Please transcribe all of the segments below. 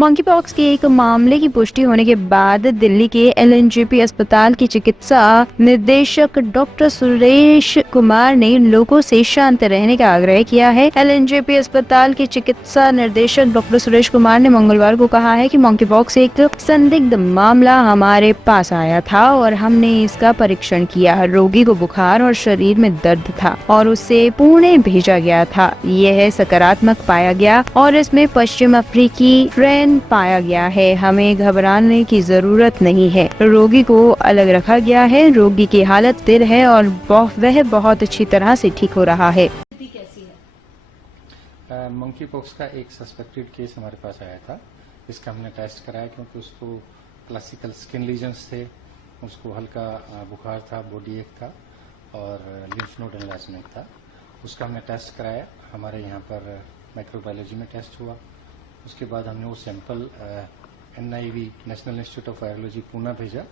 Monkey pox के एक मामले की पुष्टि होने के बाद दिल्ली के LNJP अस्पताल के चिकित्सा निर्देशक डॉक्टर सुरेश कुमार ने लोगों से शांत रहने का आग्रह किया है। LNJP अस्पताल के चिकित्सा निर्देशक डॉक्टर सुरेश कुमार ने मंगलवार को कहा है कि मंकी पॉक्स एक संदिग्ध मामला हमारे पास आया था और हमने इसका परीक्षण किया। रोगी को बुखार और शरीर में दर्द था और उसे पुणे भेजा गया था। यह सकारात्मक पाया गया और इसमें पश्चिम अफ्रीकी स्ट्रेन पाया गया है। हमें घबराने की जरूरत नहीं है। रोगी को अलग रखा गया है। रोगी की हालत स्थिर है और वह बहुत अच्छी तरह से ठीक हो रहा है। मंकी पॉक्स का एक सस्पेक्टेड केस हमारे पास आया था। इसका हमने टेस्ट कराया क्योंकि उसको क्लासिकल स्किन लीजन्स थे, उसको हल्का बुखार था, बॉडी एक था और लिम्फ नोड एनलार्जमेंट था। उसका हमने टेस्ट कराया। हमारे यहाँ पर माइक्रोबायोलॉजी में टेस्ट हुआ। उसके बाद हमने वो sample NIV national institute of virology Pune भेजा,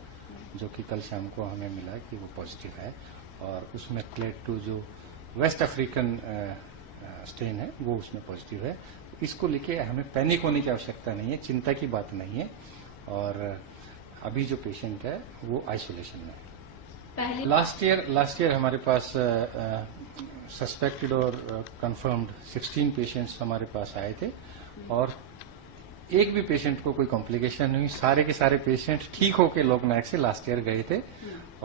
जो कि कल शाम को हमें मिला कि वो पॉजिटिव है और उसमें क्लेड 2 जो वेस्ट अफ्रीकन स्ट्रेन है वो उसमें पॉजिटिव है। इसको लेके हमें पैनिक होने की आवश्यकता नहीं है, चिंता की बात नहीं है और अभी जो पेशेंट है वो आइसोलेशन में है। लास्ट ईयर हमारे पास सस्पेक्टेड और कंफर्म्ड 16 पेशेंट्स हमारे पास आए थे और एक भी पेशेंट को कोई कॉम्प्लिकेशन नहीं हुई। सारे के सारे पेशेंट ठीक होके लोकनायक से लास्ट ईयर गए थे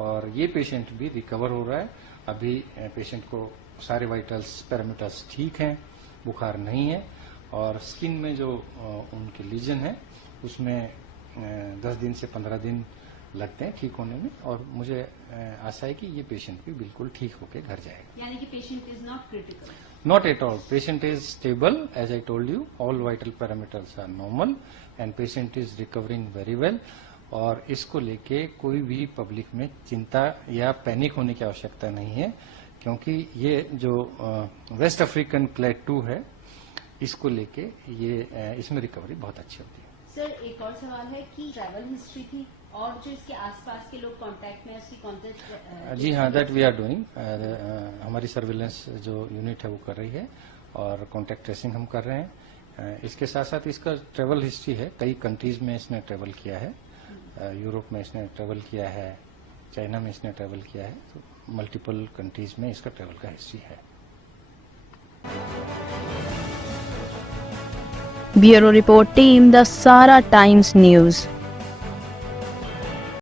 और ये पेशेंट भी रिकवर हो रहा है। अभी पेशेंट को सारे वाइटल्स पैरामीटर्स ठीक हैं, बुखार नहीं है और स्किन में जो उनके लीजन है उसमें 10 दिन से 15 दिन लगते हैं ठीक होने में और मुझे आशा है कि ये पेशेंट भी बिल्कुल ठीक होकर घर जाएगा। यानी कि patient is not critical? Not at all. Patient is stable. As I told you, all vital parameters are normal and patient is recovering very well. और इसको लेके कोई भी पब्लिक में चिंता या पैनिक होने की आवश्यकता नहीं है क्योंकि ये जो वेस्ट अफ्रीकन क्लेड 2 है इसको लेके ये इसमें रिकवरी बहुत अच्छी होती है। सर एक और सवाल है कि ट्रैवल हिस्ट्री थी और जो इसके आसपास के लोग कांटेक्ट में उसकी कांटेक्ट? जी हाँ, दैट वी आर डूइंग। हमारी सर्विलेंस जो यूनिट है वो कर रही है और कांटेक्ट ट्रेसिंग हम कर रहे हैं। इसके साथ साथ इसका ट्रैवल हिस्ट्री है, कई कंट्रीज में इसने ट्रैवल किया है। यूरोप में इसने ट्रैवल किया है, चाइना में इसने ट्रैवल किया है, तो मल्टीपल कंट्रीज में इसका ट्रैवल का हिस्ट्री है। ब्यूरो रिपोर्ट टीम, द सारा टाइम्स न्यूज।